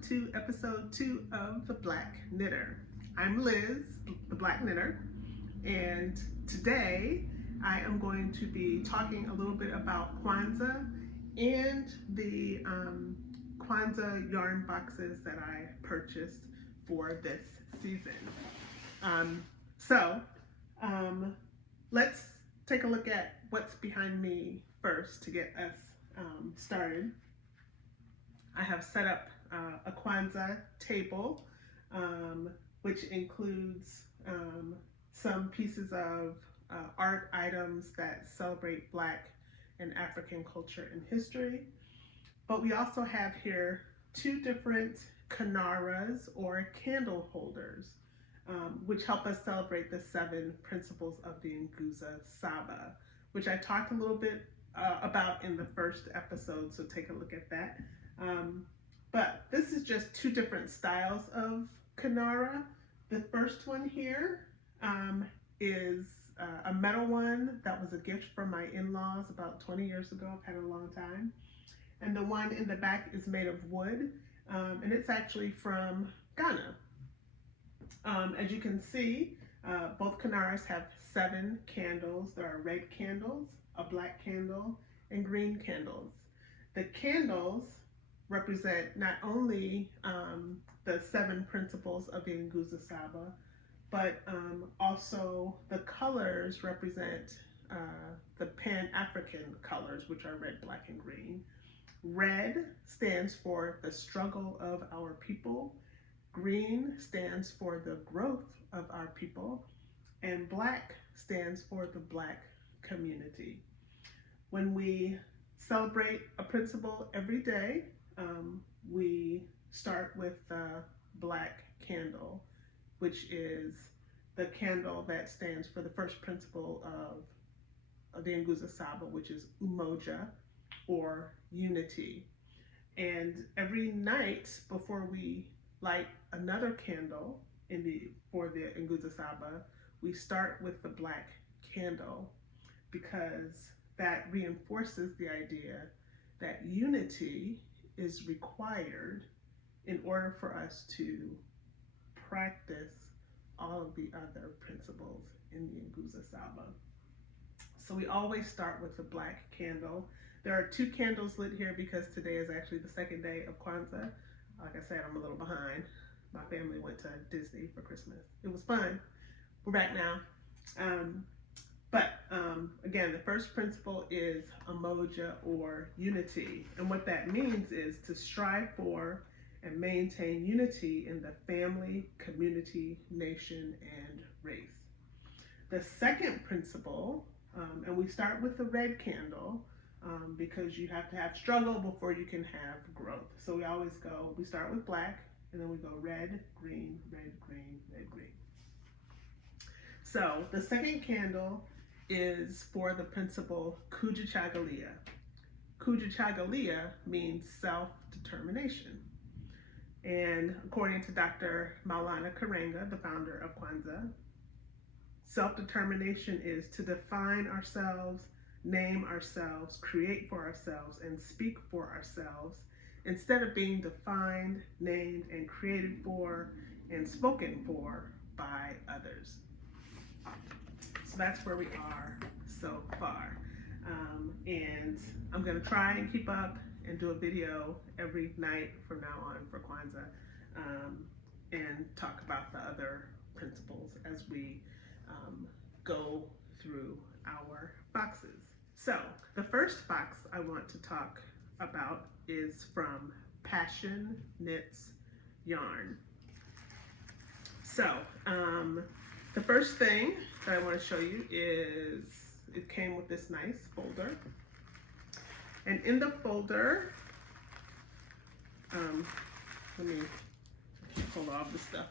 welcome to episode 2 of The Black Knitter. I'm Liz, the Black Knitter, and today I am going to be talking a little bit about Kwanzaa and the Kwanzaa yarn boxes that I purchased for this season. Let's take a look at what's behind me first to get us started. I have set up a Kwanzaa table, which includes some pieces of art items that celebrate Black and African culture and history. But we also have here 2 different kinaras or candle holders, which help us celebrate the 7 principles of the Nguzo Saba, which I talked a little bit about in the first episode, so take a look at that. But this is just 2 different styles of kinara. The first one here is a metal one that was a gift from my in-laws about 20 years ago. I've had it a long time. And the one in the back is made of wood, and it's actually from Ghana. As you can see, both kinaras have 7 candles. There are red candles, a black candle, and green candles. The candles represent not only the 7 principles of the Nguzo Saba, but also the colors represent the Pan-African colors, which are red, black, and green. Red stands for the struggle of our people. Green stands for the growth of our people. And black stands for the Black community. When we celebrate a principle every day, we start with the black candle, which is the candle that stands for the first principle of the Nguzo Saba, which is Umoja, or unity. And every night before we light another candle for the Nguzo Saba, we start with the black candle, because that reinforces the idea that unity is required in order for us to practice all of the other principles in the Nguzo Saba. So we always start with the black candle. There are 2 candles lit here because today is actually the 2nd day of Kwanzaa. Like I said, I'm a little behind. My family went to Disney for Christmas. It was fun. We're back now. Again, the first principle is Umoja, or unity. And what that means is to strive for and maintain unity in the family, community, nation, and race. The second principle, and we start with the red candle, because you have to have struggle before you can have growth. So we start with black, and then we go red, green, red, green, red, green. So the second candle is for the principle Kujichagulia. Kujichagulia means self-determination. And according to Dr. Maulana Karenga, the founder of Kwanzaa, self-determination is to define ourselves, name ourselves, create for ourselves, and speak for ourselves, instead of being defined, named, and created for and spoken for by others. So that's where we are so far. And I'm gonna try and keep up and do a video every night from now on for Kwanzaa, and talk about the other principles as we go through our boxes. So the first box I want to talk about is from Passion Knits Yarn. So the first thing that I want to show you is it came with this nice folder. And in the folder, let me pull all the stuff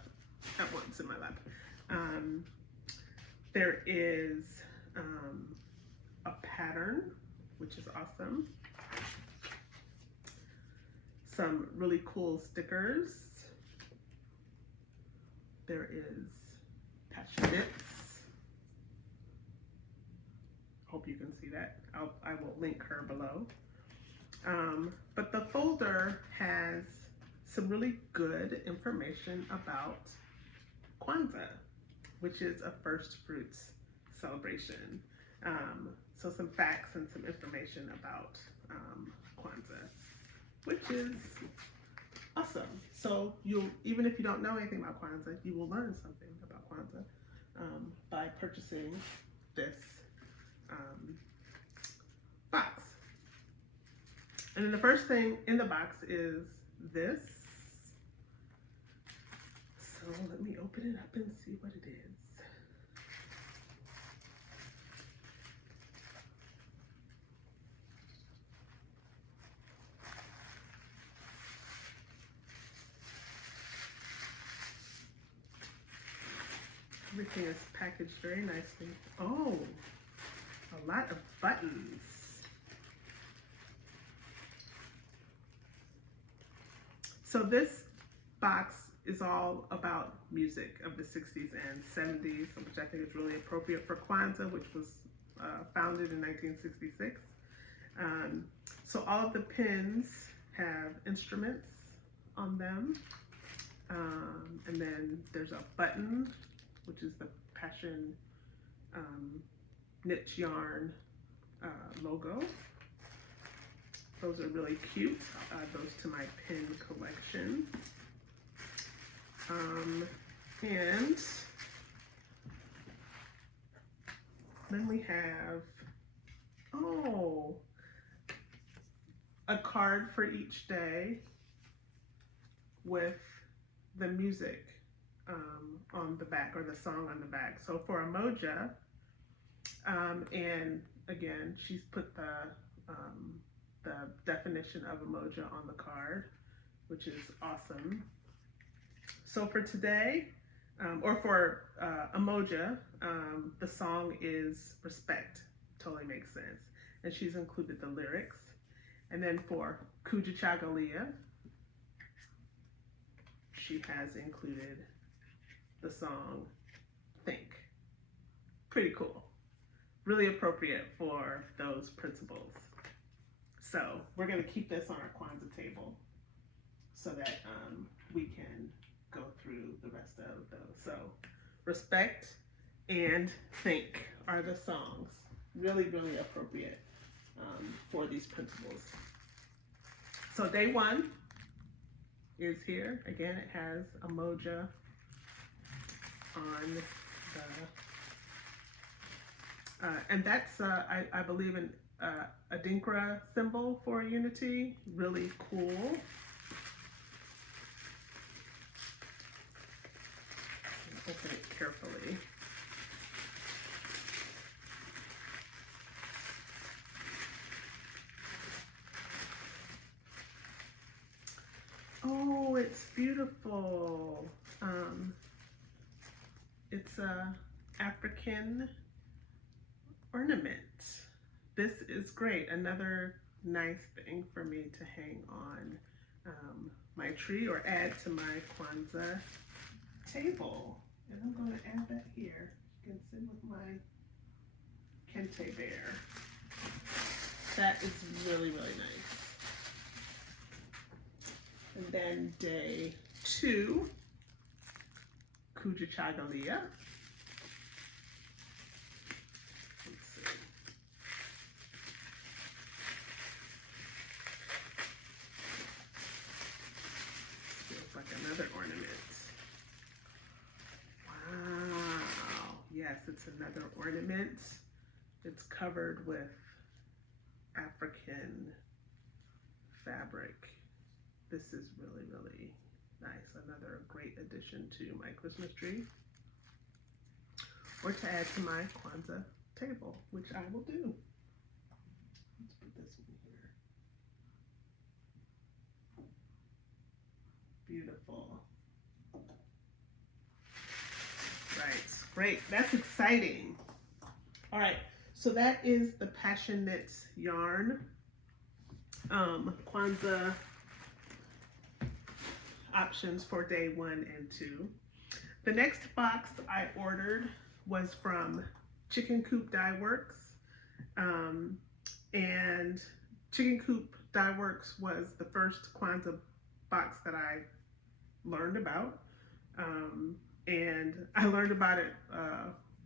at once in my lap. There is a pattern, which is awesome. Some really cool stickers. There is Passion Knits. Hope you can see that. I will link her below. But the folder has some really good information about Kwanzaa, which is a first fruits celebration. So some facts and some information about Kwanzaa, which is awesome. So even if you don't know anything about Kwanzaa, you will learn something about Kwanzaa by purchasing this box. And then the first thing in the box is this. So let me open it up and see what it is. Everything is packaged very nicely. Oh, a lot of buttons. So this box is all about music of the 60s and 70s, which I think is really appropriate for Kwanzaa, which was founded in 1966. So all of the pins have instruments on them. And then there's a button, which is the Passion Knit Yarn logo. Those are really cute. I'll add those to my pin collection. And then we have, a card for each day with the music on the back, or the song on the back. So for Umoja, and again, she's put the definition of Umoja on the card, which is awesome. So for today, or for Umoja, the song is Respect. Totally makes sense. And she's included the lyrics. And then for Kujichagulia, she has included the song Think. Pretty cool. Really appropriate for those principles. So we're going to keep this on our Kwanzaa table so that we can go through the rest of those. So Respect and Think are the songs. Really, really appropriate for these principles. So day one is here. Again, it has Umoja on the, and that's, I believe, a Dinkra symbol for unity. Really cool. Open it carefully. Oh, it's beautiful. It's a African ornament. This is great. Another nice thing for me to hang on my tree or add to my Kwanzaa table. And I'm going to add that here. You can sit with my Kente bear. That is really, really nice. And then day two, Kujichagulia. Let's see. Feels like another ornament. Wow. Yes, it's another ornament. It's covered with African fabric. This is really, really nice. Another great addition to my Christmas tree, or to add to my Kwanzaa table, which I will do. Let's put this one here. Beautiful. Right, great. That's exciting. All right, so that is the Passion Knits Yarn Kwanzaa options for day 1 and 2. The next box I ordered was from Chicken Coop Dye Works, and Chicken Coop Dye Works was the first Kwanzaa box that I learned about. And I learned about it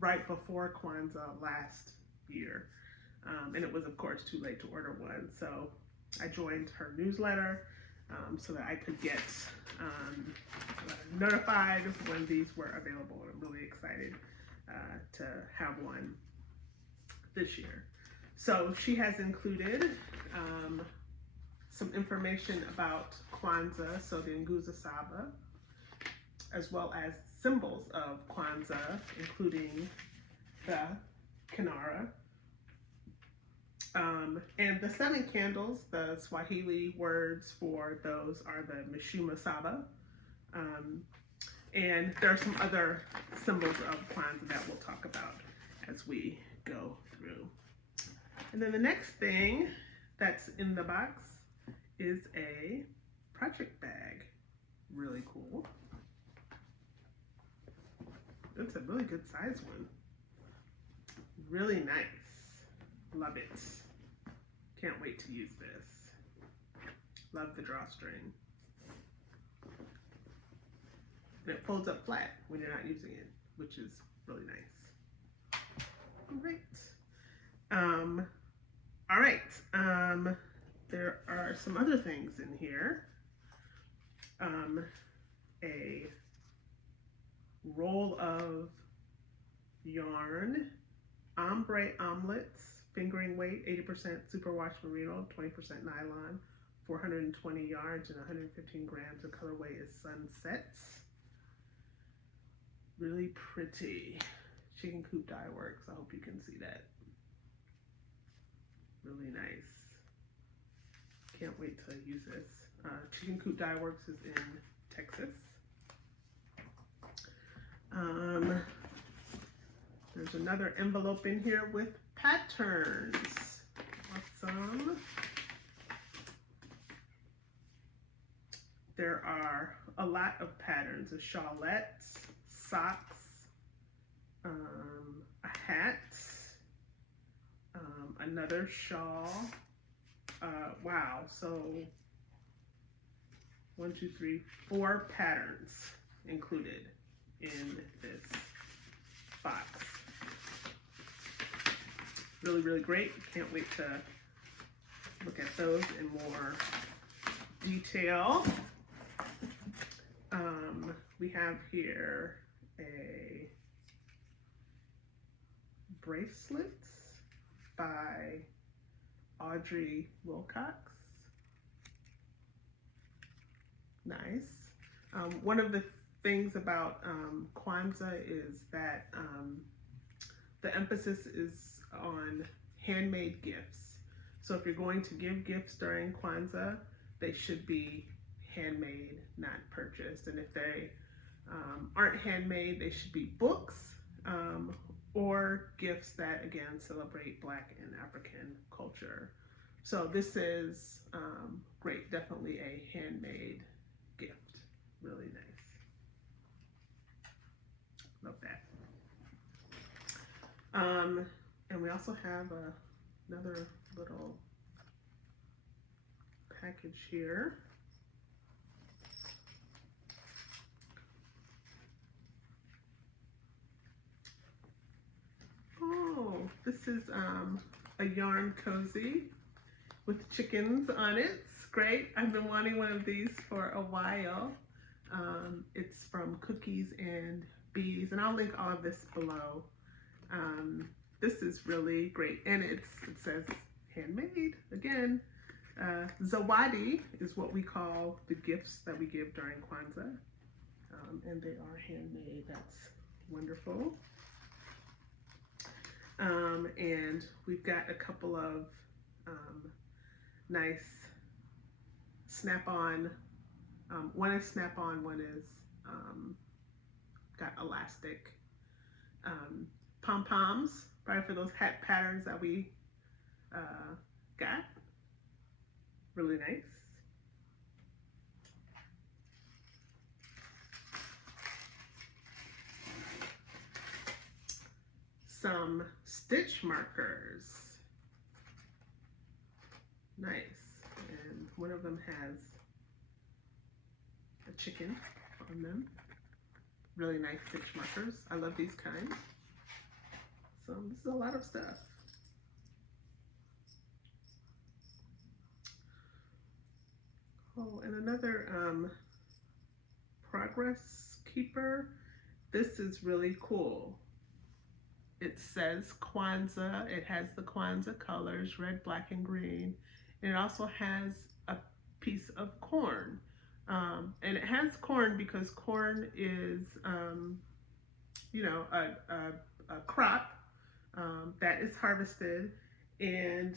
right before Kwanzaa last year. And it was, of course, too late to order one. So I joined her newsletter so that I could get notified when these were available. And I'm really excited to have one this year. So she has included some information about Kwanzaa, so the Nguza Saba, as well as symbols of Kwanzaa, including the Kinara. And the 7 candles, the Swahili words for those are the Mishuma Saba. And there are some other symbols of Kwanzaa that we'll talk about as we go through. And then the next thing that's in the box is a project bag. Really cool. It's a really good size one. Really nice. Love it. Can't wait to use this. Love the drawstring. And it folds up flat when you're not using it, which is really nice. Great. All right. There are some other things in here. A roll of yarn, ombre omelets, fingering weight, 80% superwash merino, 20% nylon, 420 yards and 115 grams. The colorway is Sunsets. Really pretty. Chicken coop dye works. I hope you can see that. Really nice. Can't wait to use this. Chicken coop dye works is in Texas. There's another envelope in here with patterns. Awesome. There are a lot of patterns of shawlettes, socks, a hat, another shawl. Wow, so 1, 2, 3, 4 patterns included in this box. Really, really great. Can't wait to look at those in more detail. We have here a bracelet by Audrey Wilcox. Nice. One of the things about Kwanzaa is that the emphasis is on handmade gifts. So if you're going to give gifts during Kwanzaa, they should be handmade, not purchased. And if they aren't handmade, they should be books or gifts that, again, celebrate Black and African culture. So this is great, definitely a handmade gift. Really nice. Love that. And we also have another little package here. Oh, this is a yarn cozy with chickens on it. It's great. I've been wanting one of these for a while. It's from Cookies and Bees, and I'll link all of this below. This is really great, and it says handmade again. Zawadi is what we call the gifts that we give during Kwanzaa, and they are handmade. That's wonderful. And we've got a couple of nice snap-on. One is snap-on, one is got elastic pom-poms, right, for those hat patterns that we got. Really nice. Some stitch markers. Nice. And one of them has chicken on them. Really nice stitch markers. I love these kinds. So this is a lot of stuff. Oh, and another progress keeper. This is really cool. It says Kwanzaa. It has the Kwanzaa colors, red, black, and green. And it also has a piece of corn. And it has corn because corn is, you know, a crop that is harvested. And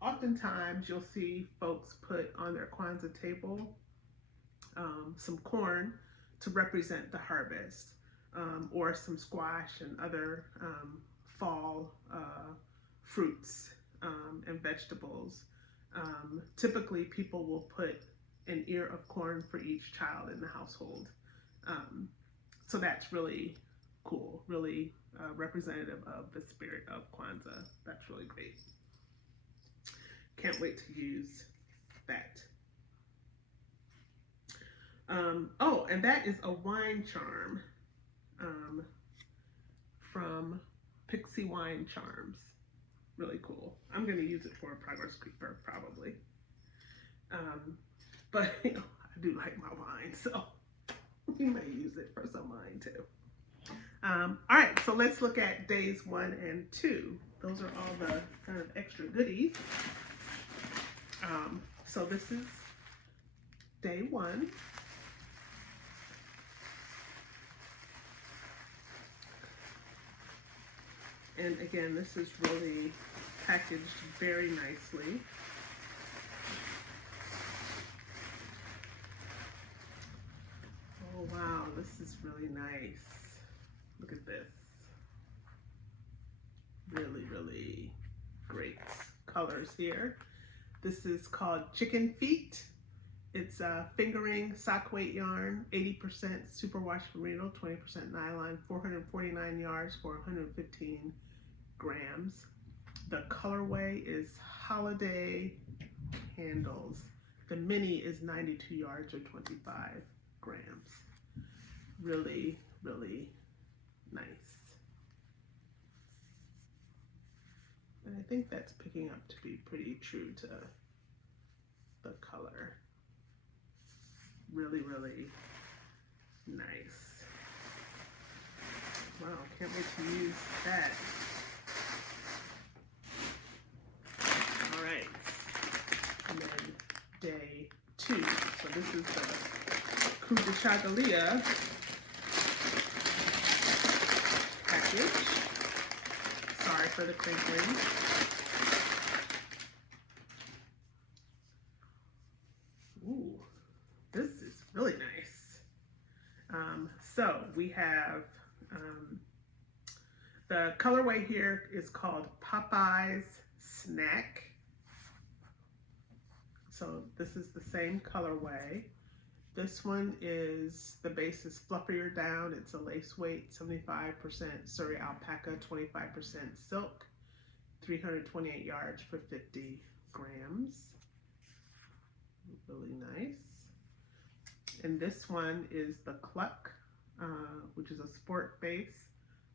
oftentimes you'll see folks put on their Kwanzaa table some corn to represent the harvest, or some squash and other fall fruits and vegetables. Typically people will put an ear of corn for each child in the household. So that's really cool, really representative of the spirit of Kwanzaa. That's really great. Can't wait to use that. Oh, and that is a wine charm from Pixie Wine Charms. Really cool. I'm going to use it for a progress creeper probably. But you know, I do like my wine, so we may use it for some wine too. All right, so let's look at days 1 and 2. Those are all the kind of extra goodies. So this is day 1. And again, this is really packaged very nicely. Oh wow, this is really nice. Look at this. Really, really great colors here. This is called Chicken Feet. It's fingering sock weight yarn, 80% superwash merino, 20% nylon, 449 yards for 115 grams. The colorway is Holiday Candles. The mini is 92 yards or 25 grams. Really, really nice. And I think that's picking up to be pretty true to the color. Really, really nice. Wow, can't wait to use that. All right, and then day 2. So this is the Kujichagulia package. Sorry for the crinkling. Ooh, this is really nice. So we have the colorway here is called Popeye's Snack. So this is the same colorway. This one is, the base is fluffier down. It's a lace weight, 75% Surrey alpaca, 25% silk, 328 yards for 50 grams. Really nice. And this one is the Cluck, which is a sport base,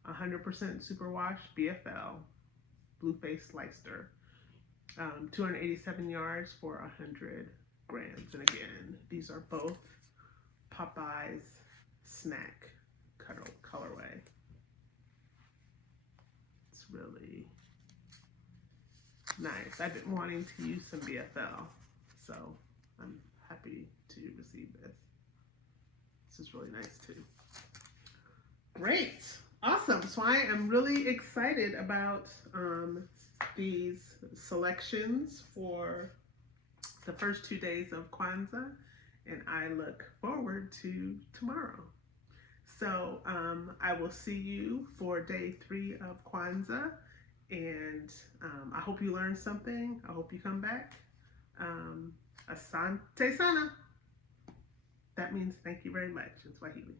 100% superwash BFL, blue face Leicester, 287 yards for 100 grams. And again, these are both Popeye's Snack colorway. It's really nice. I've been wanting to use some BFL, so I'm happy to receive this. This is really nice too. Great, awesome. So I am really excited about these selections for the first 2 days of Kwanzaa, and I look forward to tomorrow. So I will see you for day 3 of Kwanzaa, and I hope you learned something. I hope you come back. Asante sana. That means thank you very much in Swahili.